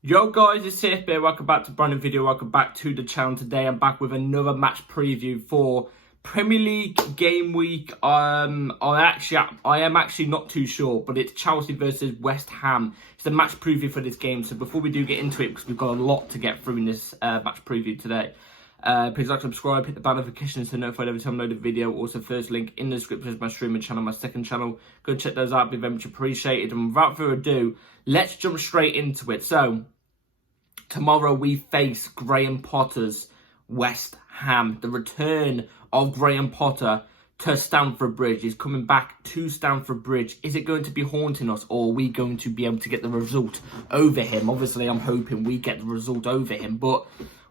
Yo guys, it's CFB. Welcome back to a brand new video. Welcome back to the channel. Today I'm back with another match preview for Premier League game week. I am actually not too sure, but it's Chelsea versus West Ham. It's a match preview for this game. So before we do get into it, because we've got a lot to get through in this match preview today, please like, subscribe, hit the bell notification to notified every time I load a video. Also, first link in the description is my streaming channel, my second channel. Go check those out. Be very much appreciated. And without further ado, let's jump straight into it. So tomorrow we face Graham Potter's West Ham. The return of Graham Potter to Stamford Bridge. He's coming back to Stamford Bridge. Is it going to be haunting us, or are we going to be able to get the result over him? Obviously, I'm hoping we get the result over him, but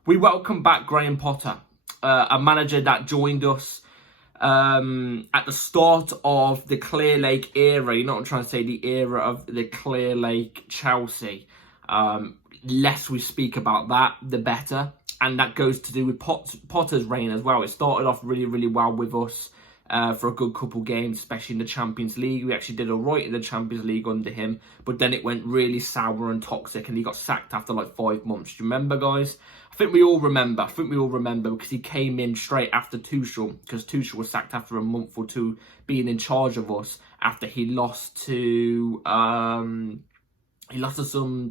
we welcome back Graham Potter, a manager that joined us at the start of the Clear Lake era. You know what I'm trying to say? The era of the Clear Lake Chelsea. Less we speak about that, the better. And that goes to do with Potter's reign as well. It started off really, really well with us for a good couple games, especially in the Champions League. We actually did all right in the Champions League under him. But then it went really sour and toxic, and he got sacked after like 5 months. Do you remember, guys? I think we all remember because he came in straight after Tuchel, because Tuchel was sacked after a month or two being in charge of us after he lost to some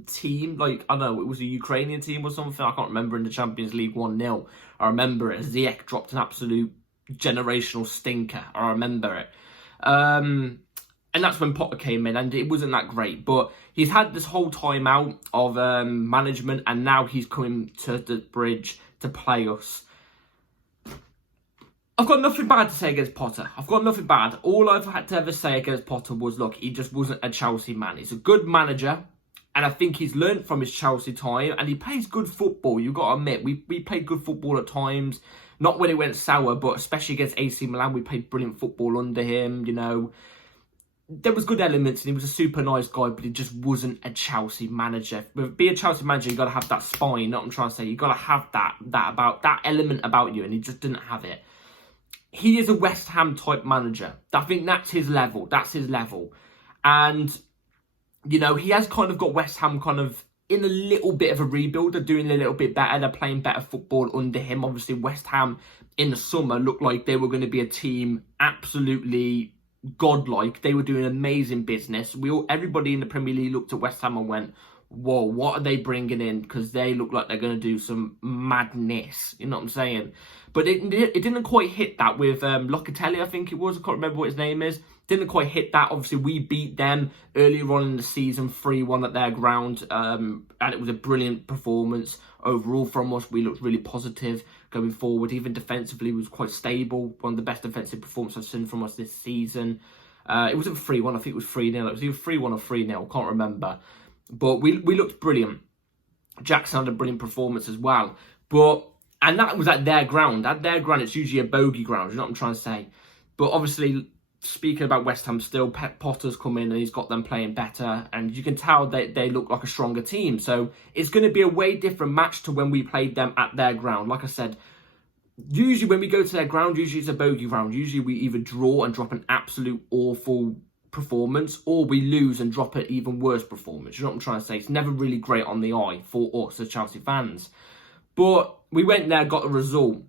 team, like, I don't know, it was a Ukrainian team or something. I can't remember, in the Champions League 1-0. I remember it. Ziyech dropped an absolute generational stinker. I remember it. And that's when Potter came in, and it wasn't that great. But he's had this whole time out of management, and now he's coming to the bridge to play us. I've got nothing bad to say against Potter. I've got nothing bad. All I've had to ever say against Potter was, look, he just wasn't a Chelsea man. He's a good manager, and I think he's learnt from his Chelsea time, and he plays good football. You've got to admit, we played good football at times. Not when it went sour, but especially against AC Milan, we played brilliant football under him, you know. There was good elements, and he was a super nice guy, but he just wasn't a Chelsea manager. To be a Chelsea manager, you've got to have that spine, you know what I'm trying to say. You've got to have that element about you, and he just didn't have it. He is a West Ham type manager. I think that's his level. That's his level. And, you know, he has kind of got West Ham kind of in a little bit of a rebuild. They're doing a little bit better. They're playing better football under him. Obviously, West Ham in the summer looked like they were going to be a team absolutely godlike. They were doing amazing business. Everybody in the Premier League looked at West Ham and went, whoa, what are they bringing in? Because they look like they're going to do some madness. You know what I'm saying? But it didn't quite hit that with Locatelli, I think it was. I can't remember what his name is. Didn't quite hit that. Obviously, we beat them earlier on in the season, 3-1 at their ground. And it was a brilliant performance overall from us. We looked really positive going forward. Even defensively, was quite stable. One of the best defensive performances I've seen from us this season. It wasn't 3-1. I think it was 3-0. It was either 3-1 or 3-0. Can't remember. But we looked brilliant. Jackson had a brilliant performance as well. And that was at their ground. At their ground, it's usually a bogey ground. You know what I'm trying to say? But obviously, speaking about West Ham still, Pep Potter's come in and he's got them playing better. And you can tell they look like a stronger team. So it's going to be a way different match to when we played them at their ground. Like I said, usually when we go to their ground, usually it's a bogey ground. Usually we either draw and drop an absolute awful performance, or we lose and drop an even worse performance. You know what I'm trying to say? It's never really great on the eye for us as Chelsea fans. But we went there, got the result.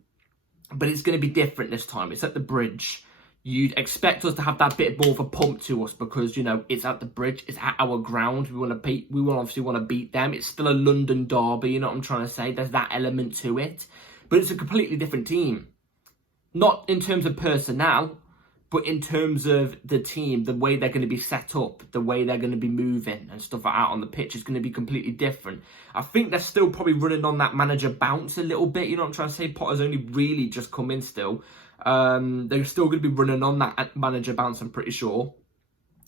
But it's going to be different this time. It's at the Bridge. You'd expect us to have that bit more of a pump to us because, you know, it's at the Bridge. It's at our ground. We obviously want to beat them. It's still a London derby. You know what I'm trying to say? There's that element to it. But it's a completely different team. Not in terms of personnel, but in terms of the team, the way they're going to be set up, the way they're going to be moving and stuff like that on the pitch is going to be completely different. I think they're still probably running on that manager bounce a little bit. You know what I'm trying to say? Potter's only really just come in still. They're still going to be running on that manager bounce, I'm pretty sure.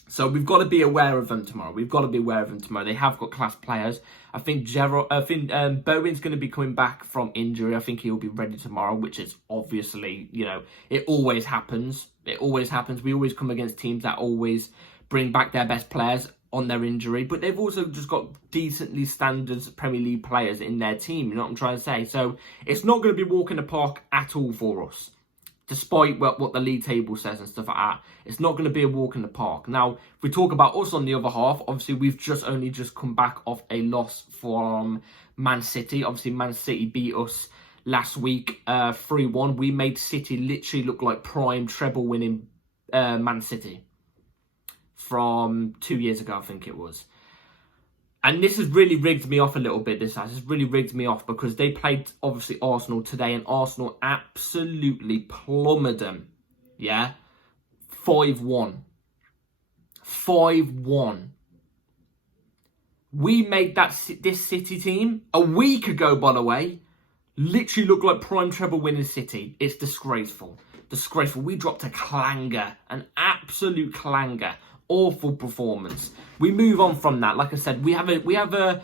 So we've got to be aware of them tomorrow. They have got class players. I think Bowen's going to be coming back from injury. I think he'll be ready tomorrow, which is obviously, you know, it always happens. We always come against teams that always bring back their best players on their injury. But they've also just got decently standard Premier League players in their team. You know what I'm trying to say? So it's not going to be walk in the park at all for us despite what the league table says and stuff like that. It's not going to be a walk in the park. Now, if we talk about us on the other half, obviously we've only just come back off a loss from Man City. Obviously, Man City beat us last week 3-1. We made City literally look like prime treble winning Man City from 2 years ago, I think it was. And this has really rigged me off a little bit, this has really rigged me off, because they played, obviously, Arsenal today, and Arsenal absolutely plummeted them, yeah? 5-1. 5-1. We made this City team, a week ago, by the way, literally look like prime treble winning City. It's disgraceful. Disgraceful. We dropped a clanger, an absolute clanger. Awful performance. We move on from that. Like I said, we have a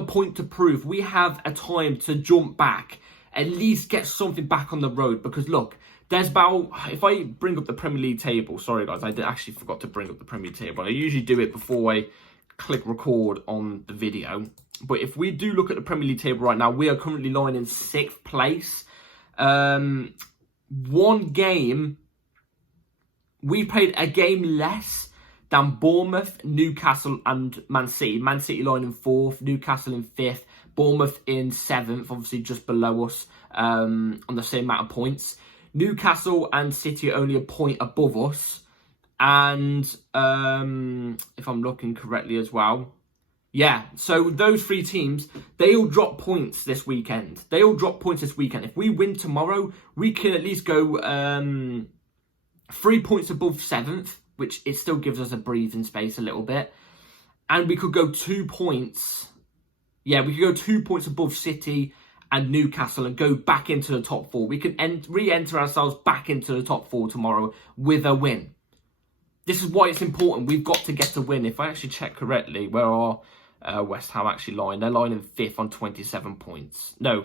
point to prove. We have a time to jump back, at least get something back on the road. Because look, there's about, if I bring up the Premier League table, sorry guys, I actually forgot to bring up the Premier League table. I usually do it before I click record on the video. But if we do look at the Premier League table right now, we are currently lying in 6th place. One game. We played a game less than Bournemouth, Newcastle and Man City. Man City lying in 4th, Newcastle in 5th, Bournemouth in 7th, obviously just below us on the same amount of points. Newcastle and City are only a point above us. And if I'm looking correctly as well, yeah, so those 3 teams, they all drop points this weekend. If we win tomorrow, we can at least go 3 points above 7th, which it still gives us a breathing space a little bit. And we could go 2 points. Yeah, we could go 2 points above City and Newcastle and go back into the top 4. We can re-enter ourselves back into the top 4 tomorrow with a win. This is why it's important. We've got to get a win. If I actually check correctly, where are West Ham actually lying? They're lying in 5th on 27 points. No.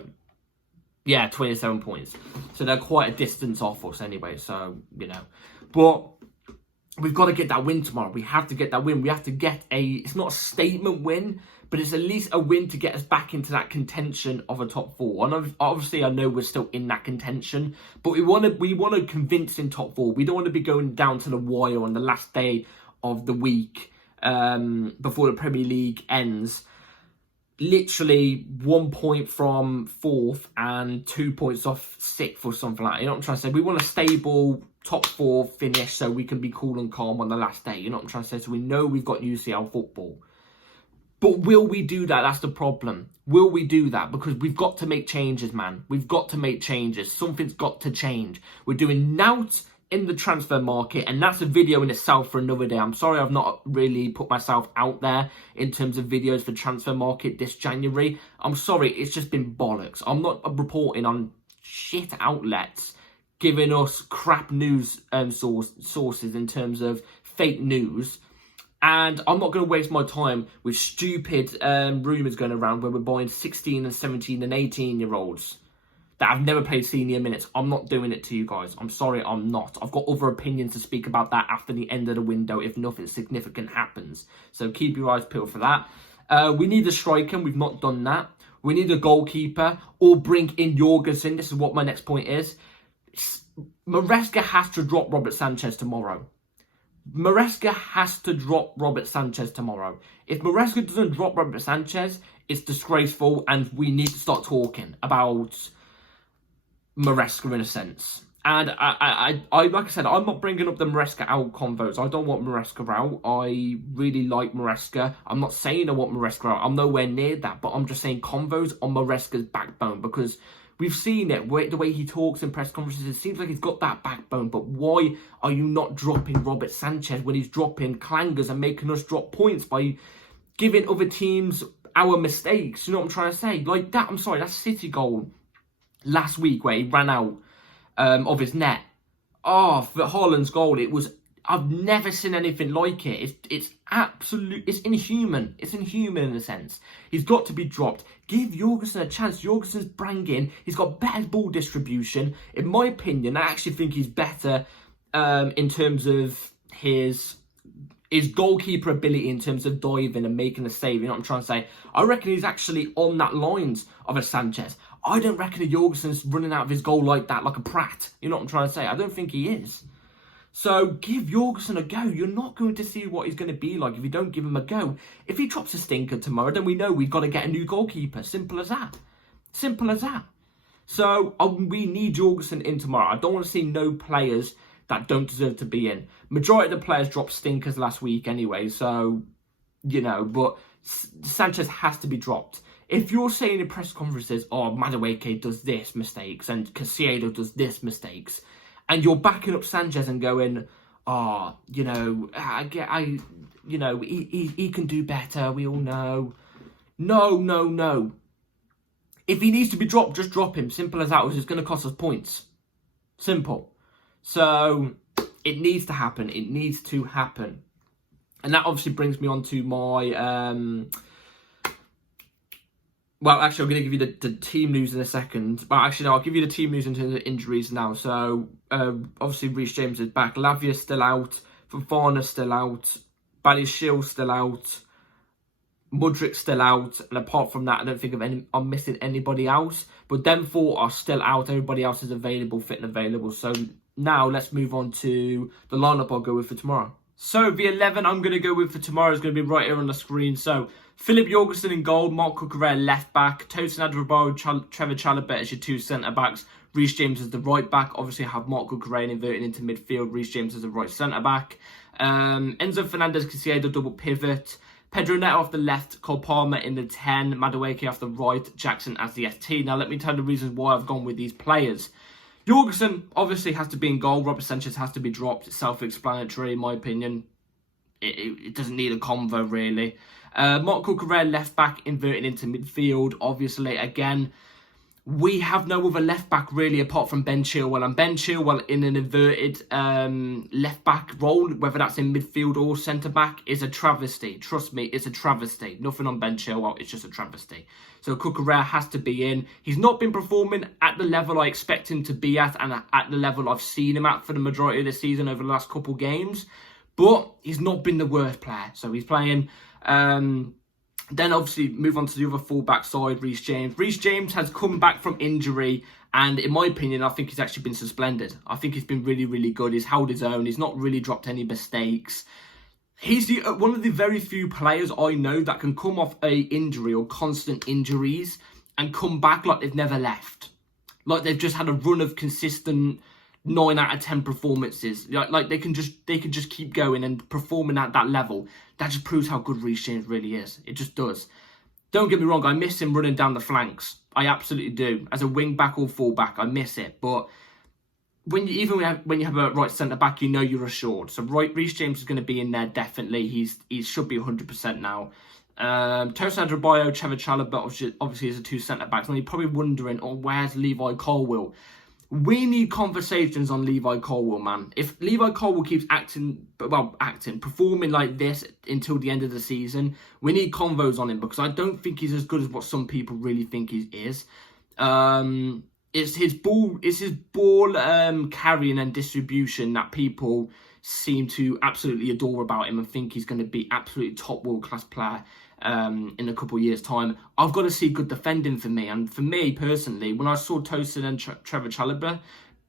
Yeah, 27 points. So they're quite a distance off us anyway, so, you know. But we've got to get that win tomorrow. We have to get that win. We have to get it's not a statement win, but it's at least a win to get us back into that contention of a top 4. And obviously, I know we're still in that contention, but we want to convince in top 4. We don't want to be going down to the wire on the last day of the week before the Premier League ends. Literally 1 point from 4th and 2 points off 6th or something like that. You know what I'm trying to say? We want a stable top 4 finish so we can be cool and calm on the last day. You know what I'm trying to say? So we know we've got UCL football. But will we do that? That's the problem. Will we do that? Because we've got to make changes, man. We've got to make changes. Something's got to change. We're doing nought in the transfer market, and that's a video in itself for another day. I'm sorry I've not really put myself out there in terms of videos for transfer market this January. I'm sorry, it's just been bollocks. I'm not reporting on shit outlets giving us crap news sources in terms of fake news. And I'm not going to waste my time with stupid rumours going around where we're buying 16 and 17 and 18-year-olds that have never played senior minutes. I'm not doing it to you guys. I'm sorry, I'm not. I've got other opinions to speak about that after the end of the window if nothing significant happens. So keep your eyes peeled for that. We need a striker. We've not done that. We need a goalkeeper or bring in Jorgensen. This is what my next point is. Maresca has to drop Robert Sanchez tomorrow. Maresca has to drop Robert Sanchez tomorrow. If Maresca doesn't drop Robert Sanchez, it's disgraceful, and we need to start talking about Maresca in a sense. And I like I said, I'm not bringing up the Maresca out convos. I don't want Maresca out. I really like Maresca. I'm not saying I want Maresca out. I'm nowhere near that, but I'm just saying convos on Maresca's backbone, because we've seen it, the way he talks in press conferences. It seems like he's got that backbone, but why are you not dropping Robert Sanchez when he's dropping clangers and making us drop points by giving other teams our mistakes? You know what I'm trying to say? Like that, I'm sorry, that City goal last week where he ran out of his net. Oh, for Haaland's goal, it was, I've never seen anything like it. It's absolute, it's inhuman. It's inhuman in a sense. He's got to be dropped. Give Jorgensen a chance. Jorgensen's banging. He's got better ball distribution. In my opinion, I actually think he's better in terms of his goalkeeper ability, in terms of diving and making a save. You know what I'm trying to say? I reckon he's actually on that lines of a Sanchez. I don't reckon a Jorgensen's running out of his goal like that, like a prat. You know what I'm trying to say? I don't think he is. So give Jorgensen a go. You're not going to see what he's going to be like if you don't give him a go. If he drops a stinker tomorrow, then we know we've got to get a new goalkeeper. Simple as that. Simple as that. So we need Jorgensen in tomorrow. I don't want to see no players that don't deserve to be in. Majority of the players dropped stinkers last week anyway, so, you know, but Sanchez has to be dropped. If you're saying in press conferences, oh, Madueke does this mistakes and Caicedo does this mistakes, and you're backing up Sanchez and going, oh, you know, he can do better, we all know. No. If he needs to be dropped, just drop him. Simple as that, which is going to cost us points. Simple. So, it needs to happen. It needs to happen. And that obviously brings me on to my... well, actually, I'm going to give you the team news in a second. But actually, no, I'll give you the team news in terms of injuries now. So, obviously, Reece James is back. Lavia's still out. Fofana's still out. Badiashiel's still out. Mudryk's still out. And apart from that, I don't think I'm missing anybody else. But them four are still out. Everybody else is available, fit and available. So, now let's move on to the lineup I'll go with for tomorrow. So, the 11 I'm going to go with for tomorrow is going to be right here on the screen. So, Philip Jorgensen in goal, Marc Cucurella left back, Tosin Adarabioyo, Trevor Chalobah as your two centre-backs, Reece James as the right back. Obviously, I have Marc Cucurella inverted into midfield, Reece James as the right centre-back. Enzo Fernandez, Caicedo, double pivot. Pedro Neto off the left, Cole Palmer in the 10, Madueke off the right, Jackson as the ST. Now, let me tell you the reasons why I've gone with these players. Jorgensen obviously has to be in goal. Robert Sanchez has to be dropped. It's self-explanatory, in my opinion. It doesn't need a convo, really. Marc Cucurella left back, inverted into midfield. Obviously, again, we have no other left back really apart from Ben Chilwell. And Ben Chilwell in an inverted left back role, whether that's in midfield or centre back, is a travesty. Trust me, it's a travesty. Nothing on Ben Chilwell, it's just a travesty. So Cucurella has to be in. He's not been performing at the level I expect him to be at and at the level I've seen him at for the majority of the season over the last couple of games. But he's not been the worst player. So he's playing. Then obviously move on to the other full-back side, Reece James. Reece James has come back from injury, and in my opinion, I think he's actually been splendid. I think he's been really, really good. He's held his own. He's not really dropped any mistakes. He's one of the very few players I know that can come off a injury or constant injuries and come back like they've never left. Like they've just had a run of consistent 9 out of 10 performances. Like they can just keep going and performing at that level. That just proves how good Reece James really is. It just does. Don't get me wrong, I miss him running down the flanks. I absolutely do. As a wing back or full back, I miss it. But when you have a right centre back, you know you're assured. So Reece James is going to be in there definitely. He should be 100% now. Tosin Adarabioyo, Trevor Chalobah obviously is a two centre backs. And you're probably wondering, oh, where's Levi Colwill? We need conversations on Levi Colwill, man. If Levi Colwill keeps performing like this until the end of the season, we need convos on him because I don't think he's as good as what some people really think he is. It's his ball carrying and distribution that people seem to absolutely adore about him and think he's going to be absolutely top world-class player in a couple of years' time. I've got to see good defending for me. And for me, personally, when I saw Tosin and Trevor Chalobah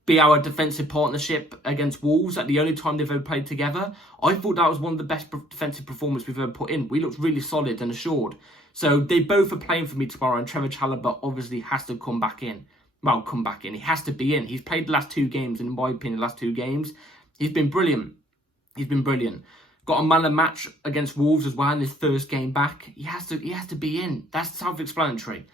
be our defensive partnership against Wolves at the only time they've ever played together, I thought that was one of the best defensive performances we've ever put in. We looked really solid and assured. So they both are playing for me tomorrow, and Trevor Chalobah obviously has to come back in. Well, come back in. He has to be in. He's played the last 2 games, and in my opinion, the last 2 games, he's been brilliant. He's been brilliant. Got a man of match against Wolves as well in his first game back. He has to be in. That's self-explanatory.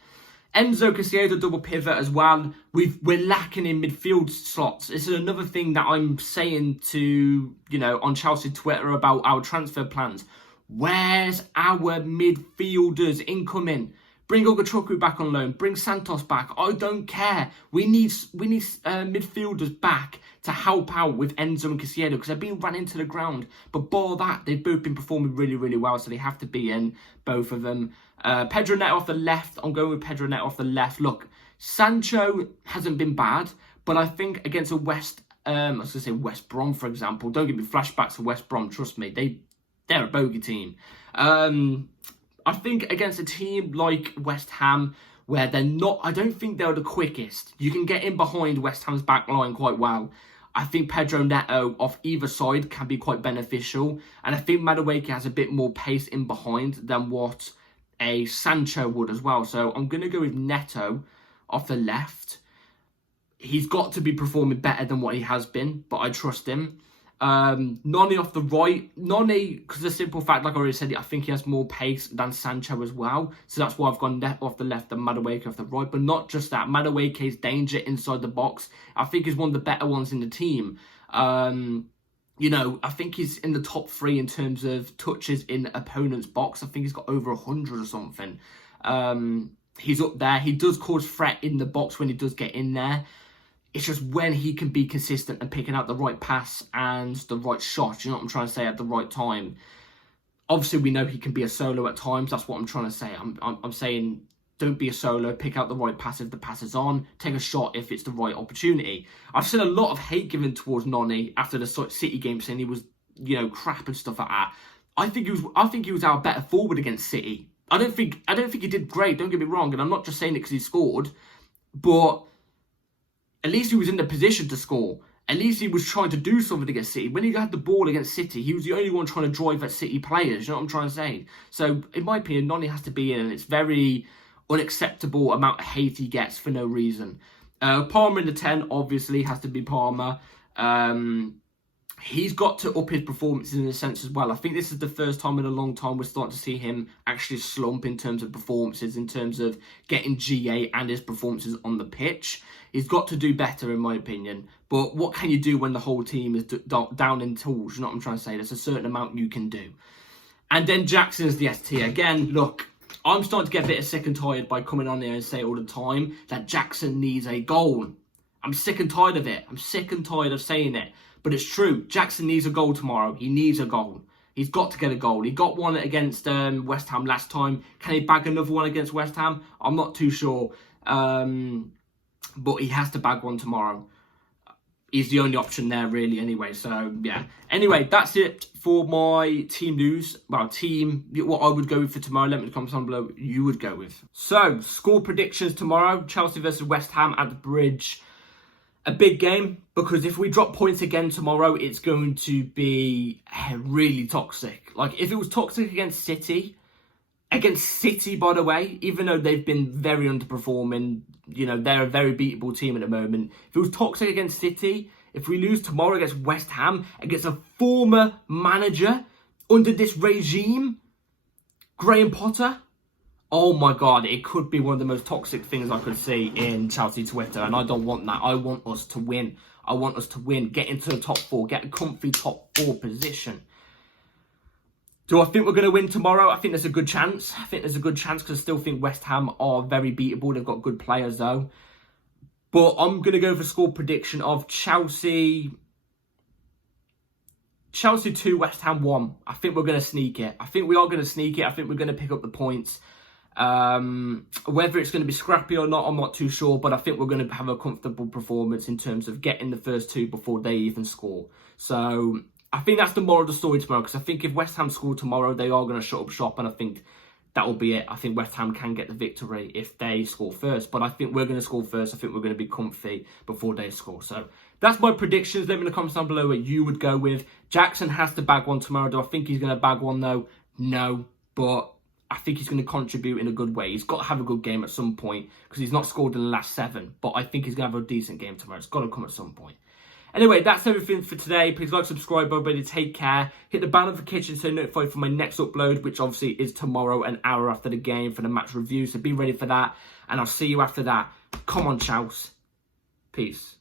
Enzo Caicedo double pivot as well. We're lacking in midfield slots. This is another thing that I'm saying to, on Chelsea Twitter about our transfer plans. Where's our midfielders incoming? Bring Ogachukwu back on loan. Bring Santos back. I don't care. We need midfielders back to help out with Enzo and Caicedo because they're being run into the ground. But bar that, they've both been performing really, really well, so they have to be in, both of them. Pedro Neto off the left. I'm going with Pedro Neto off the left. Look, Sancho hasn't been bad, but I think against a West Brom, for example. Don't give me flashbacks to West Brom. Trust me, they're a bogey team. I think against a team like West Ham, where they're not, I don't think they're the quickest. You can get in behind West Ham's back line quite well. I think Pedro Neto off either side can be quite beneficial. And I think Madueke has a bit more pace in behind than what a Sancho would as well. So I'm going to go with Neto off the left. He's got to be performing better than what he has been, but I trust him. Noni off the right. Noni, because the simple fact, like I already said, I think he has more pace than Sancho as well. So that's why I've gone Neto off the left and Madueke off the right. But not just that. Madueke's danger inside the box, I think, is one of the better ones in the team. You know, I think he's in the top 3 in terms of touches in the opponent's box. I think he's got over 100 or something. He's up there. He does cause threat in the box when he does get in there. It's just when he can be consistent and picking out the right pass and the right shot, you know what I'm trying to say, at the right time. Obviously, we know he can be a solo at times. That's what I'm trying to say. I'm saying don't be a solo. Pick out the right pass if the pass is on. Take a shot if it's the right opportunity. I've seen a lot of hate given towards Noni after the City game, saying he was, you know, crap and stuff like that. I think he was our better forward against City. I don't think he did great. Don't get me wrong, and I'm not just saying it because he scored, but at least he was in the position to score. At least he was trying to do something against City. When he had the ball against City, he was the only one trying to drive at City players. You know what I'm trying to say? So, in my opinion, Noni has to be in, and it's very unacceptable amount of hate he gets for no reason. Palmer in the 10, obviously, has to be Palmer. He's got to up his performances in a sense as well. I think this is the first time in a long time we're starting to see him actually slump in terms of performances, in terms of getting GA and his performances on the pitch. He's got to do better, in my opinion. But what can you do when the whole team is down in tools? You know what I'm trying to say? There's a certain amount you can do. And then Jackson's the ST. Again, look, I'm starting to get a bit sick and tired by coming on here and say all the time that Jackson needs a goal. I'm sick and tired of it. I'm sick and tired of saying it. But it's true. Jackson needs a goal tomorrow. He needs a goal. He's got to get a goal. He got one against West Ham last time. Can he bag another one against West Ham? I'm not too sure. But he has to bag one tomorrow. He's the only option there, really, anyway. So, yeah. Anyway, that's it for my team news. Well, what I would go with for tomorrow. Let me know in the comments down below what you would go with. So, score predictions tomorrow. Chelsea versus West Ham at the Bridge. A big game, because if we drop points again tomorrow, it's going to be really toxic. Like, if it was toxic against City, by the way, even though they've been very underperforming, you know, they're a very beatable team at the moment. If it was toxic against City, if we lose tomorrow against West Ham, against a former manager under this regime, Graham Potter, oh my God, it could be one of the most toxic things I could see in Chelsea Twitter, and I don't want that. I want us to win. I want us to win, get into the top 4, get a comfy top 4 position. Do I think we're going to win tomorrow? I think there's a good chance. Because I still think West Ham are very beatable. They've got good players though. But I'm going to go for score prediction of Chelsea 2, West Ham 1. I think we're going to sneak it. I think we are going to sneak it. I think we're going to pick up the points. Whether it's going to be scrappy or not, I'm not too sure. But I think we're going to have a comfortable performance in terms of getting the first 2 before they even score. So I think that's the moral of the story tomorrow, because I think if West Ham score tomorrow, they are going to shut up shop, and I think that will be it. I think West Ham can get the victory if they score first, but I think we're going to score first. I think we're going to be comfy before they score. So that's my predictions. Let me know in the comments down below what you would go with. Jackson has to bag one tomorrow. Do I think he's going to bag one though? No, but I think he's going to contribute in a good way. He's got to have a good game at some point, because he's not scored in the last 7, but I think he's going to have a decent game tomorrow. It's got to come at some point. Anyway, that's everything for today. Please like, subscribe, everybody. Take care. Hit the bell notification so you're notified for my next upload, which obviously is tomorrow, an hour after the game, for the match review. So be ready for that. And I'll see you after that. Come on, Chelsea. Peace.